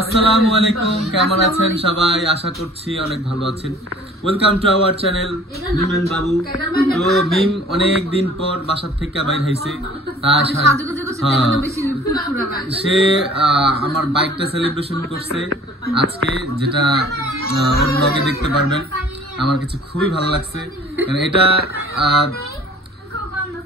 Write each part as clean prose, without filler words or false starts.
আসসালামু আলাইকুম, কেমন আছেন সবাই? আশা করছি অনেক ভালো আছেন। Welcome to our channel Mim and Babu. তো মিম অনেক দিন পর বাসার থেকে বাইর হইছে। সে আমার বাইকটা সেলিব্রেশন করছে আজকে, যেটা ওর ব্লগে দেখতে পারবেন। আমার কাছে খুবই ভালো লাগছে। এটা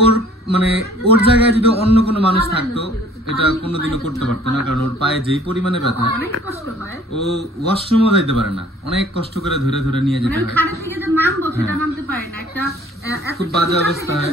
ওর মানে ওর জায়গায় যদি অন্য কোনো মানুষ থাকতো এটা কোনোদিনও করতে পারতো না, কারণ ওর পায়ে যেই পরিমাণে ব্যথা, ও ওয়াশরুমও যাইতে পারে না, অনেক কষ্ট করে ধরে ধরে নিয়ে যেতে হয়। খুব বাজে অবস্থা হয়।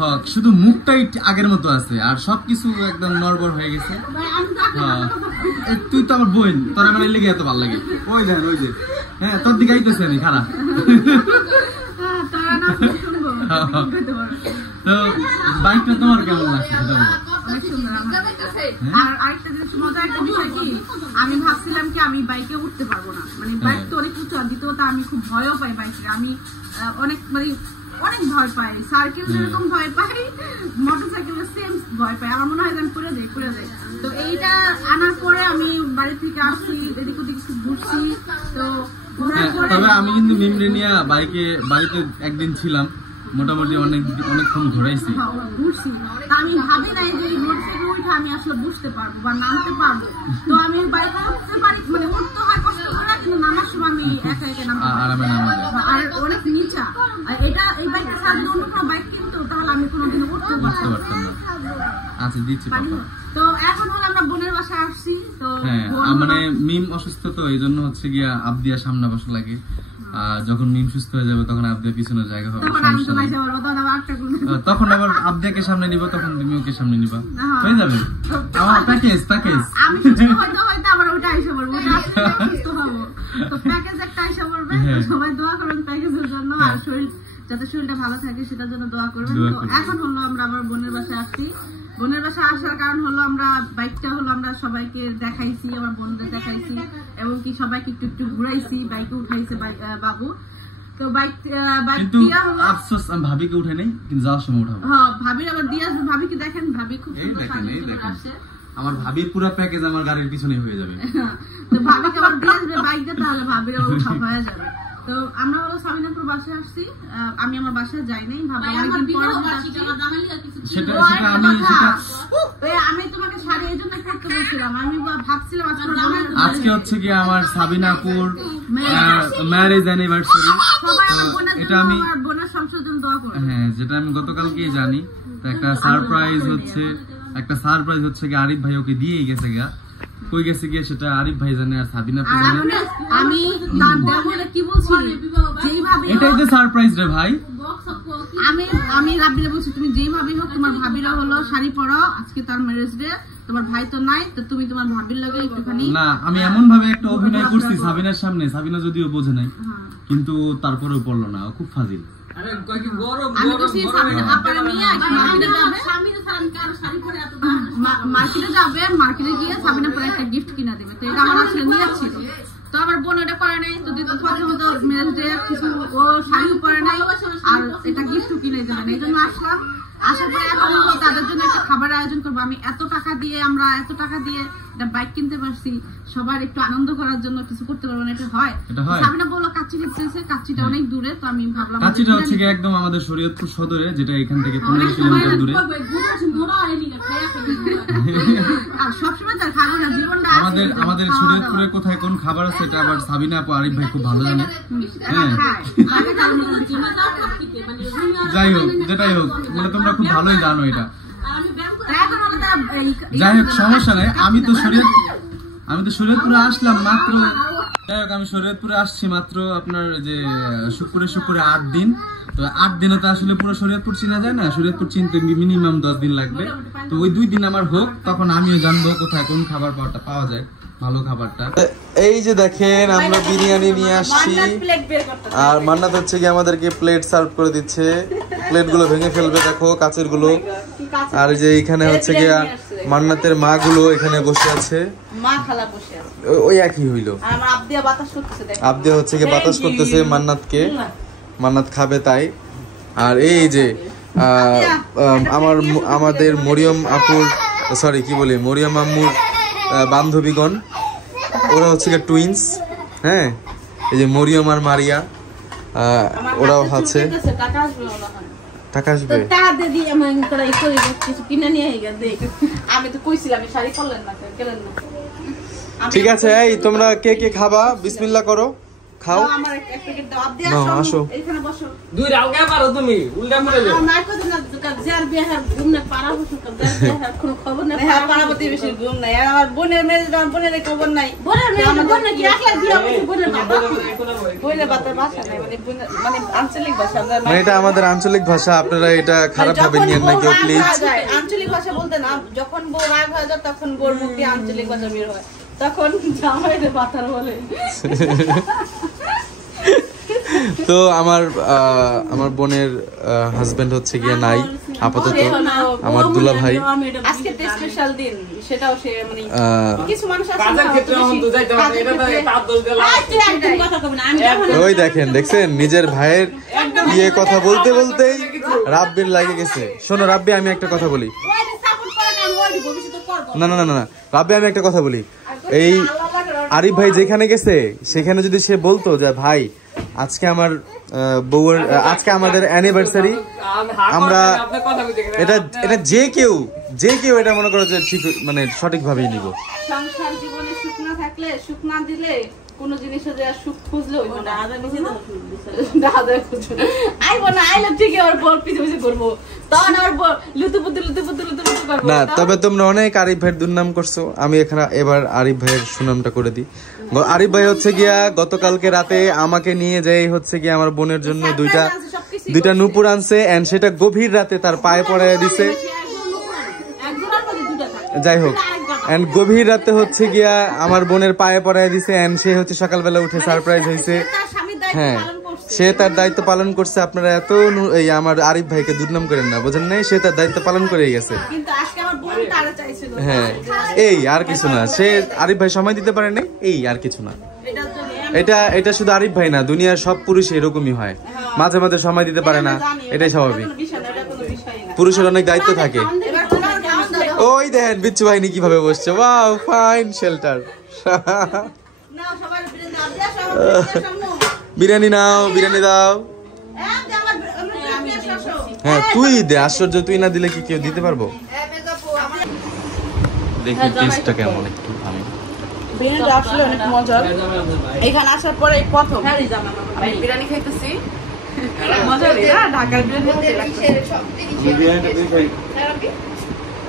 হ্যাঁ, শুধু মুখটাই আগের মতো আছে আর সবকিছু একদম নড়বড় হয়ে গেছে। হ্যাঁ, তুই তো আমার বোন, তোর আমার লেগে এত ভালো লাগে। ওই যে হ্যাঁ, তোর দিকে আইতেছে আমি খারাপ। তো বাইকটা তোমার কেমন লাগছে সেটা বলো। আর আরেকটা জিনিস মজার একটা বিষয় কি, আমি ভাবছিলাম কি আমি বাইকে উঠতে পারবো না, মানে বাইক তো অনেক উঁচু, দ্বিতীয়ত আমি খুব ভয়ও পাই বাইকে। আমি অনেক ভয় পাই, সার্কেল যেরকম ভয় পাই, মোটরসাইকেলের সেম ভয় পাই। আমার মনে হয় আমি পড়ে যাই। তো এইটা আনার পরে আমি বাড়ি থেকে আসছি, এদিক ওদিক ঘুরছি। তো তবে আমি কিন্তু মিমরে নিয়ে বাড়িতে একদিন ছিলাম, মোটামুটি অনেকক্ষণ ঘুরাইছি। আমি ভাবি নাই যে মোটরসাইকেল উঠে আমি আসলে বুঝতে পারবো বা নামতে পারবো। তো আমি বাইকে উঠতে পারি, মানে উঠতে হয় কষ্ট করে, কিন্তু নামার সময় আমি একা নামতে আর অনেক নিচা। এই বাইকটা ছাড়া অন্য কোনো বাইক কিন্তু তাহলে আমি কোনোদিনও উঠতে পারতাম না। আচ্ছা, দিচ্ছি। তো এখন হলো আমরা বোনের বাসায় আসছি। তো হ্যাঁ, মানে মিম অসুস্থ, তো এই জন্য হচ্ছে গিয়া আবদিয়া সামনে বসা লাগে। যখন মিম সুস্থ হয়ে যাবে তখন আবদিয়া পিছনের জায়গা হবে, তখন আবার আবদিয়াকে সামনে নিব, তখন তুমি ওকে সামনে নিবা, হয়ে যাবে আমার প্যাকেজ। আমি হয়তো আবার ওটা আইসা পড়বো, সুস্থ হবো। তো প্যাকেজ একটা আইসা পড়বে। সবাই দোয়া করবেন প্যাকেজের জন্য, আর যাতে শরীরটা ভালো থাকে সেটার জন্য দোয়া করবেন। তো এখন হলো আমরা আবার বোনের বাসায় আসছি। বোনের বাসায় আসার কারণ হলো আমরা বাইকটা আমরা সবাইকে দেখাইছি, আমার বোনদের দেখাইছি, এবং কি সবাইকে একটু ঘুরাইছি, বাইকে উঠাইছে বাবু। তো আফসোস আমি ভাবিকে উঠে নেই, কিন্তু যাওয়ার সময় উঠাবো। হ্যাঁ, ভাবির আবার দিয়ে আসবে। ভাবিকে দেখেন, ভাবি খুব আমার ভাবির পুরো প্যাকেজ আমার গাড়ির পিছনে হয়ে যাবে। তো ভাবিকে আবার দিয়ে আসবে বাইকটা, তাহলে ভাবির উঠা হয়ে যাবে। তো আমরা হলো সাবিনাপুর বাসায় আসছি। আমি আমার বাসায় যাই নাই, আমি তোমাকে শাড়ি এই জন্য পড়তে বলছিলাম। আমি ভাবছিলাম আজকে হচ্ছে কি আমার সাবিনাপুর ম্যারেজ অ্যানিভার্সারি। এটা আমি বোনের সংশোধন দোয়া করি। হ্যাঁ, যেটা আমি গতকালকেই জানি। তো একটা সারপ্রাইজ হচ্ছে কি আরিফ ভাই ওকে দিয়েই গেছে গা। কই গেছে গিয়ে সেটা আরিফ ভাই জানে আর সাবিনা জানে। আমি তার দেবরে কি বলছি, যেইভাবে এটাই তো সারপ্রাইজ রে ভাই। আমি রাব্বিরে বলছি তুমি যেইভাবে হোক তোমার ভাবিরা হলো শাড়ি পরাও, আজকে তার ম্যারেজ ডে, তোমার ভাই তো নাই, তো তুমি তোমার ভাবির লাগে একটুখানি। না, আমি এমন ভাবে একটা অভিনয় করছি সাবিনার সামনে, সাবিনা যদিও বোঝে নাই, কিন্তু তারপরেও পড়লো না, খুব ফাজিল। মার্কেটে গিয়ে সাবিনা পরে একটা গিফট কিনা দেবে, তো এটা আমার আসলে নিয়ে ছিল। তো আমার বোন ওটা পরে নাই, তো ম্যারেজ ডে কিছু ও শাড়িও পরে নাই, আর এটা গিফটও কিনে দেবে না। এই জন্য আসলাম। আসার পরে এখন তাদের জন্য একটা খাবার আয়োজন করবো। আমরা এত টাকা দিয়ে একটা বাইক কিনতে পারছি, সবার একটু আনন্দ করার জন্য কিছু করতে পারবো না, এটা হয়। সাবিনা বললো কাচ্চি খেতেছে, কাচ্চিটা অনেক দূরে, তো আমি ভাবলাম কাচ্চিটা হচ্ছে একদম আমাদের শরীয়তপুর সদরে, যেটা এখান থেকে 15 কিলোমিটার দূরে। আর সবসময় তার খাবো না, জীবনটা আমাদের শরীয়তপুরে কোথায় কোন খাবার আছে এটা আবার সাবিনা আপু আরিফ ভাই খুব ভালো জানে। যাই হোক, যেটাই হোক, মানে তোমরা খুব ভালোই জানো এটা। যাই হোক, সমস্যা নাই। আমি তো শরীয়তপুরে আসলাম মাত্র। যাই হোক, আমি শরীয়তপুরে আসছি মাত্র আপনার যে শুক্রে 8 দিন। তো 8 দিনে তো আসলে পুরো শরীয়তপুর চিনা যায় না, শরীয়তপুর চিনতে মিনিমাম 10 দিন লাগবে। তো ওই 2 দিন আমার হোক, তখন আমিও জানবো কোথায় কোন খাবার পাওয়া যায় ভালো খাবারটা। এই যে দেখেন, আমরা বিরিয়ানি নিয়ে আসছি, আর মান্নাত হচ্ছে কি আমাদেরকে প্লেট সার্ভ করে দিচ্ছে। প্লেটগুলো ভেঙে ফেলবে, দেখো কাচের গুলো। আর যে এখানে হচ্ছে গিয়া মান্নাতের মা গুলো এখানে বসে আছে, ওই একই হইলো। আবদিয়া হচ্ছে কি বাতাস করতেছে মান্নাতকে, মান্নাত খাবে তাই। আর এই যে আমাদের মরিয়ম আপুর, মরিয়ম আম্মুর বান্ধবীগণ, ওরা হচ্ছে টুইন্স। হ্যাঁ, এই যে মরিয়ম আর মারিয়া, ওরাও আছে। টাকা আসবে? ঠিক আছে, এই তোমরা কে কে খাবা বিসমিল্লাহ করো, খাও। আসো, দুই রাউগা পারো তুমি, উল্টা করে দাও। না কত না যার বিয়ার ঘুম না পারা হতো, কোনো খবর না। হ্যাঁ, পারাবতী বেশি ঘুম নাই। আর আমার বোনের বোনের খবর নাই। বোনের কি একলা বিয়া হইছে, বোনের বাতার ভাষা নাই, মানে আঞ্চলিক ভাষা। মানে এটা আমাদের আঞ্চলিক ভাষা, আপনারা এটা খারাপ ভাবে নিয়েন না কেউ প্লিজ। আঞ্চলিক ভাষা বলতে না, যখন বউ রাগ হয়ে যায় তখন বোর মুখে আঞ্চলিক ভাষা বের হয়, তখন জামাইরে বাতার বলে। তো আমার বোনের হাজবেন্ড হচ্ছে গিয়ে নাই আপাতত, আমার দুলা ভাই। আজকে তো স্পেশাল দিন, সেটাও সে মানে কিছু মানুষ আছে কাজের ক্ষেত্রে অন্ত যাইতে পারে, এটা তো তার দোষ দিলা। ওই দেখেন নিজের ভাইয়ের বিয়ে কথা বলতে বলতেই রাব্বির লাগে গেছে। শোনো রাব্বি, আমি একটা কথা বলি। না না না না রাব্বি, আমি একটা কথা বলি। এই আরিফ ভাই যেখানে গেছে সেখানে যদি সে বলতো যে ভাই আজকে আমার বউয়ের, আজকে আমাদের অ্যানিভার্সারি, আমরা এটা যে কেউ এটা মনে করো যে ঠিক, মানে সঠিক ভাবেই নিব। সংসার জীবনে সুখ না থাকলে, সুখ না দিলে কোনো জিনিসে যে সুখ খুঁজলে হইব না। আইলে ঠিকই আর বল পিছে পিছে করবো, তখন আর লুতুপুতু করবো না। তবে তোমরা অনেক আরিফ ভাইয়ের দুর্নাম করছো, আমি এবার আরিফ ভাইয়ের সুনামটা করে দিই। আরিফ ভাই হচ্ছে গিয়া গতকালকে রাতে আমাকে নিয়ে যাই হচ্ছে গিয়া আমার বোনের জন্য দুইটা নূপুর আনছে, এন্ড সেটা গভীর রাতে তার পায়ে পড়ায় দিছে। যাই হোক, এন্ড গভীর রাতে হচ্ছে গিয়া আমার বোনের পায়ে পড়ায় দিছে, এন্ড সে হচ্ছে সকালবেলা উঠে সারপ্রাইজ হয়েছে। হ্যাঁ, সে তার দায়িত্ব পালন করছে। আপনারা এত এই আমার আরিফ ভাইকে দুর্নাম করেন না, বোঝেন নাই? সে তার দায়িত্ব পালন করে গেছে। হ্যাঁ, এই আর কিছু না, সে আরিফ ভাই সময় দিতে পারে নাই, এই আর কিছু না। এটা শুধু আরিফ ভাই না, দুনিয়ার সব পুরুষ এরকমই হয়, মাঝে মাঝে সময় দিতে পারে না, এটাই স্বাভাবিক। পুরুষের অনেক দায়িত্ব থাকে। ওই দেখেন বিচ্ছু বাহিনী কিভাবে বসছে, ওয়াও ফাইন শেল্টার। বিরিয়ানি নাও, বিরিয়ানি দাও। হ্যাঁ তুই দে, আশ্চর্য, তুই না দিলে কি কেউ দিতে পারবো? দেখি টেস্টটা কেমন একটু। আমি বিরিয়ানিটা আসলে অনেক মজার। এখানে আসার পরে প্রথম আমি বিরিয়ানি খাইতেছি। মজা লাগে না ঢাকার বিরিয়ানি।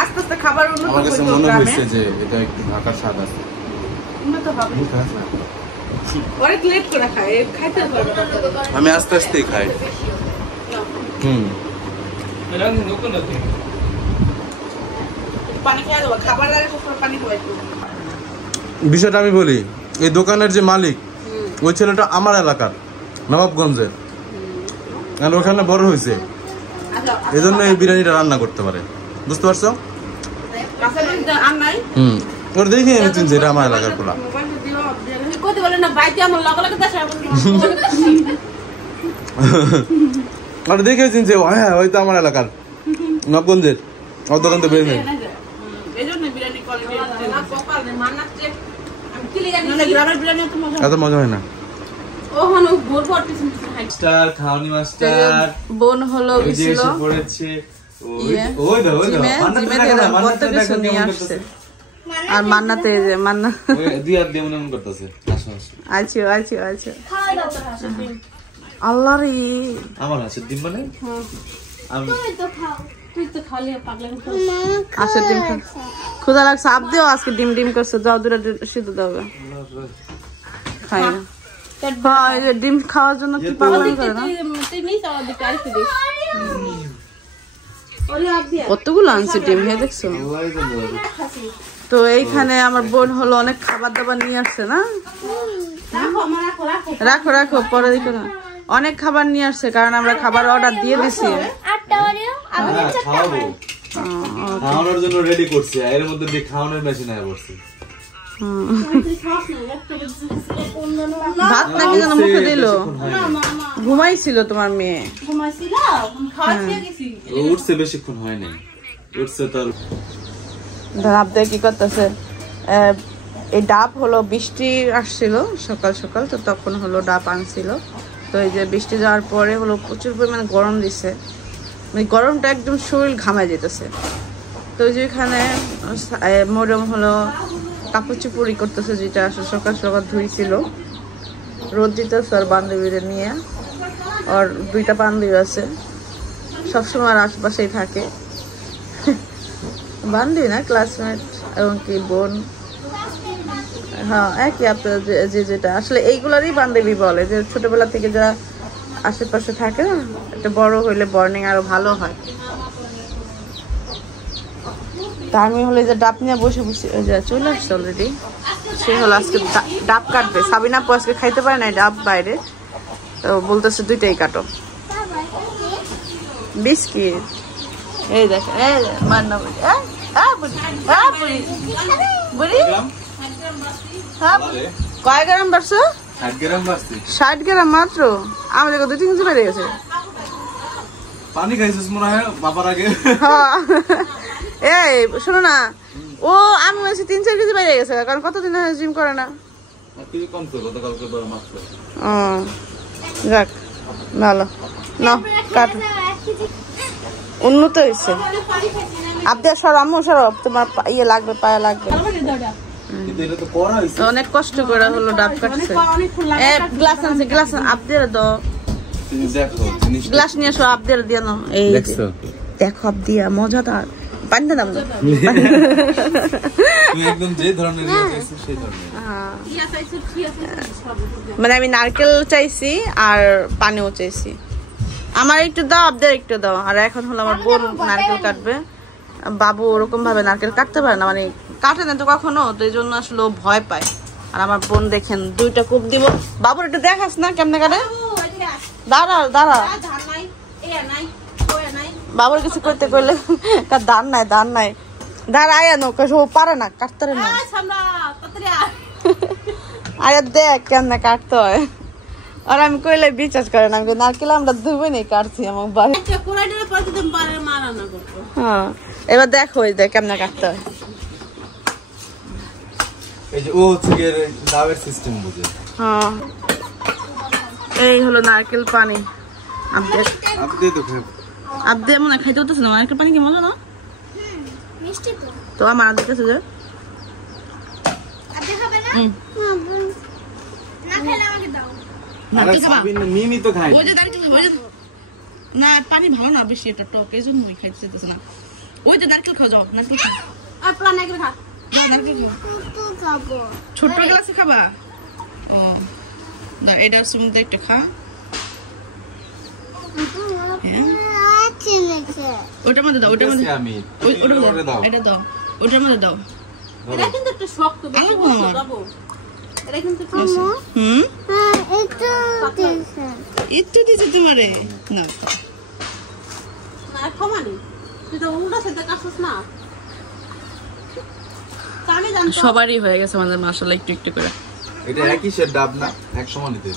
আস্তে আস্তে খাবার উন্নত আমার কাছে মনে হয়েছে যে এটা একটু ঢাকার স্বাদ আছে। উন্নত হবে। অনেক লেট করে খাই, খাইতে পারবে। আমি আস্তে আস্তেই খাই। এটা নতুন নতুন পানি খেয়ে দেবো, খাবার লাগে সব পানি খাওয়াই। বিষয়টা আমি বলি, এই দোকানের যে মালিক, ওই ছেলেটা আমার এলাকার নবাবগঞ্জের, আর ওখানে বড় হয়েছে, এজন্য এই বিরিয়ানিটা রান্না করতে পারে, বুঝতে পারছো? ওরা দেখে আমি চিনছি এটা আমার এলাকার খোলা। আর দেখে চিনছে, হ্যাঁ ওই তো আমার এলাকার নবাবগঞ্জের, ওর দোকান তো বেরিয়ে এত মজা হয় না। বোন হলো আর মান্নাতে মান্না আছো আছো আছো আল্লাহ রে আমার আছে ডিম মানে আচ্ছা ডিম ক্ষুধা লাগছে, আপ দিও আজকে ডিম ডিম করছে, যাও দুটা সিদ্ধ দাও খাই না। হ্যাঁ ডিম খাওয়ার জন্য কি পাগল করে না? কতগুলো আনছে ডিম, হে দেখছো? তো এইখানে আমার বোন হলো অনেক খাবার দাবার নিয়ে আসছে না, রাখো রাখো পরে দেখো না, অনেক খাবার নিয়ে আসছে, কারণ আমরা খাবার অর্ডার দিয়ে দিছি। খাওয়ানোর জন্য রেডি করছি, এর মধ্যে দিয়ে খাওয়ানোর মেশিন আয়া পড়ছে। ভাত নাকি যেন মুখে দিল, ঘুমাইছিল তোমার মেয়ে, উঠছে বেশিক্ষণ হয় নাই, উঠছে তার আপনি কি করতেছে? এই ডাব হলো বৃষ্টি আসছিল সকাল সকাল, তো তখন হলো ডাব আনছিল। তো এই যে বৃষ্টি যাওয়ার পরে হলো প্রচুর পরিমাণে গরম দিছে, মানে গরমটা একদম শরীর ঘামায় যেতেছে। তো যেখানে মরম হলো কাপড় চুপড়ি করতেছে, যেটা আসলে সকাল সকাল ধুইছিল, রোদ দিতেছে। আর বান্ধবীদের নিয়ে, আর 2টা বান্ধবী আছে, সবসময় আর আশেপাশেই থাকে। বান্ধবী না, ক্লাসমেট এবং কি বোন, হ্যাঁ একই আপনার যেটা আসলে এইগুলারই বান্ধবী বলে, যে ছোটবেলা থেকে যারা আশেপাশে থাকে না, একটা বড় হইলে বর্নিং আরো ভালো হয়। তা আমি হলে যে ডাব নিয়ে বসে বসে চলে আসছে অলরেডি। সে হলো আজকে ডাব কাটবে। সাবিনা আপু আজকে খাইতে পারে না ডাব বাইরে, তো বলতেছে 2টাই কাটো। বিস্কিট এই দেখেন, কয় গ্রাম বাড়ছো? 60 গ্রাম মাত্র। আমাদের 2-3 কেজি বেড়ে গেছে। পানি খাইছিস মনে হয় বাবার আগে। এই শোনো না, ও আমি বলছি 3-4 কেজি বেড়ে গেছে, কারণ কতদিন হয় জিম করে না। যাক ভালো না, কাট উন্নত হয়েছে। আপনার সর আম্মু সর, তোমার ইয়ে লাগবে, পায়ে লাগবে। অনেক কষ্ট করে হলো ডাব কাটছে। গ্লাস আনছে, গ্লাস আপনার দাও, গ্লাস নিয়ে এসো, আপনার দিয়ে নাও। এই দেখো আবদিয়া মজাদার পানিতে দাম দাও। মানে আমি নারকেল চাইছি আর পানিও চাইছি। আমার একটু দাও, আপনার একটু দাও। আর এখন হলো আমার বোন নারকেল কাটবে। বাবু ওরকম ভাবে নারকেল কাটতে পারে না, মানে কাটে না তো কখনো, তো এই জন্য আসলে ও ভয় পায়। আর আমার বোন দেখেন 2টা কূপ দিব। বাবুর একটু দেখাস না কেমনে কাটে। দাঁড়া দাঁড়া, বাবুর কিছু করতে করলে দান নাই, দান নাই, দাঁড়া আয়া নো, ও পারে না কাটতে না। আরে দেখ কেমনে কাটতে হয়। আর আমি কইলে বিশ্বাস করে না, আমি নারকেল আমরা 2 বোনই কাটছি আমার বাড়ি। হ্যাঁ এবার দেখো এই দেখ কেমনে কাটতে হয়। এই যে ও হচ্ছে ডাবের সিস্টেম বুঝে। হ্যাঁ এই হলো নারকেল পানি। আপডেট মনে খাইতে হতেছে না, নারকেল পানি কি মজা না? তো আমার আদে কাছে যে না পানি ভালো না বেশি, এটা টক, এই জন্য খাইতে চাইতেছে না। ওই যে নারকেল খাও, যাও নারকেল খাও, ছোট্ট গ্লাসে খাবা। ও এটা সুমতে একটু খা। ওটার মধ্যে দাও, ওটার মধ্যে দাও, এটা দাও, ওটার মধ্যে দাও। এটা কিন্তু একটু শক্ত, বেশি বলছো বাবু। এটা কিন্তু একটু দিছে তোমারে না না কমানি, তুই তো উল্টা সেটা কাছস না। আমি জানি সবারই হয়ে গেছে আমাদের মাশাআল্লাহ একটু একটু করে। এটা একই শেড ডাব না, এক সমান দিতে।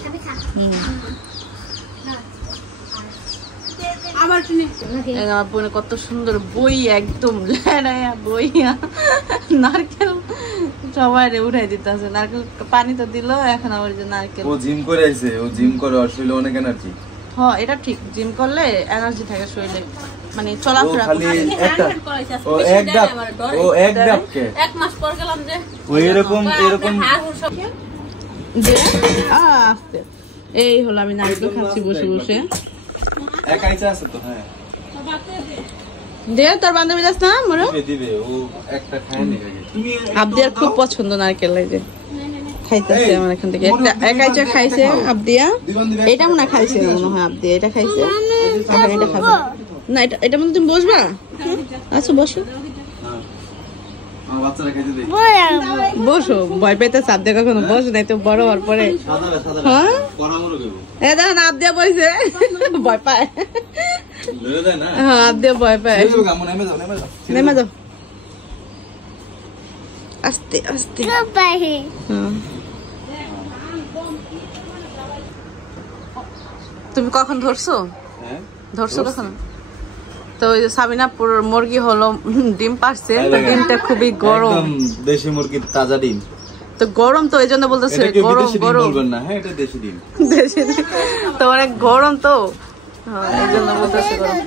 আমার বোনে কত সুন্দর বই, একদম বই নারকেল সবাই উঠাই দিতেছে। নারকেল পানি তো দিল, এখন আবার যে নারকেল। ও জিম করে আইছে, ও জিম করে, ওর শরীরে অনেক এনার্জি। হ্যাঁ এটা ঠিক, জিম করলে এনার্জি থাকে শরীরে, মানে চলাফেরা। এক মাস পর গেলাম যে ও এরকম এই হলো আমি নারকেল খাচ্ছি বসে বসে। একাইছে আছে তো। হ্যাঁ দে তোর বান্ধবী যাস না মরো দিবে, ও একটা খায় নি। আবদিয়ার খুব পছন্দ নারকেল, এই যে খাইতেছে আমার এখান থেকে একটা একাইচা খাইছে আবদিয়া। এটা মনে খাইছে মনে হয় আবদিয়া, এটা খাইছে, এখন এটা খাবে না। এটা মধ্যে তুমি বসবা? আচ্ছা বসো, বসো। ভয় পেতে আবদিয়া কখনো বসে নাই, তো বড় হওয়ার পরে। হ্যাঁ এ দেখেন আবদিয়া বসে ভয় পায়। হ্যাঁ আবদিয়া ভয় পায়। নেমে যাও আস্তে আস্তে। তুমি কখন ধরছো? ধরছো কখন? তো ওই যে সাবিনাপুর মুরগি হলো ডিম পারছে, ডিমটা খুবই গরম, একদম দেশি মুরগির তাজা ডিম। তো গরম, তো এই জন্য বলতেছে গরম গরম বলবেন না, হ্যাঁ এটা দেশি ডিম। দেশি ডিম তো অনেক গরম, তো এই জন্য বলতেছে গরম।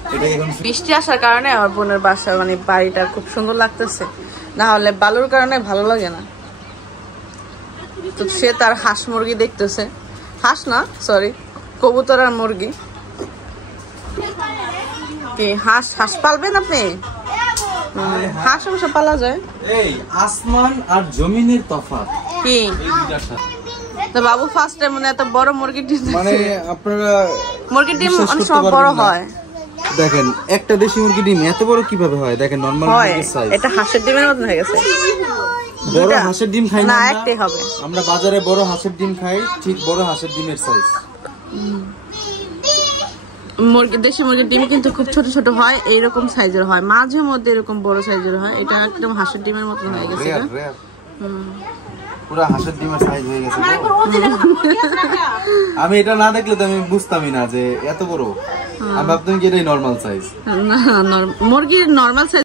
বৃষ্টি আসার কারণে আমার বোনের বাসা মানে বাড়িটা খুব সুন্দর লাগতেছে, না হলে বালুর কারণে ভালো লাগে না। তো সে তার হাঁস মুরগি দেখতেছে, হাঁস না সরি কবুতর আর মুরগি। কি হাঁস হাঁস পালবেন আপনি? হাঁস অবশ্য পালা যায়। এই আসমান আর জমিনের তফাৎ কি এই দুইটার সাথে। তো বাবু ফার্স্ট টাইম মানে এত বড় মুরগির ডিম, মানে আপনারা মুরগির ডিম অনেক সময় বড় হয়। দেখেন একটা দেশি মুরগির ডিম এত বড় কিভাবে হয়, দেখেন নরমাল মুরগির সাইজ। এটা হাঁসের ডিমের মতন হয়ে গেছে। বড় হাঁসের ডিম খাই না একটাই হবে। আমরা বাজারে বড় হাঁসের ডিম খাই, ঠিক বড় হাঁসের ডিমের সাইজ। মুরগি দেশি মুরগির ডিম কিন্তু খুব ছোট ছোট হয়, এইরকম সাইজের হয়, মাঝে মধ্যে এরকম বড় সাইজের হয়। এটা একদম হাঁসের ডিমের মতন হয়ে গেছে। পুরো হাঁসের ডিমের সাইজ হয়ে গেছে। আমি এটা না দেখলে তো আমি বুঝতামই না যে এত বড়। আমি ভাবতাম কি এটাই নরমাল সাইজ। না মুরগির নরমাল সাইজ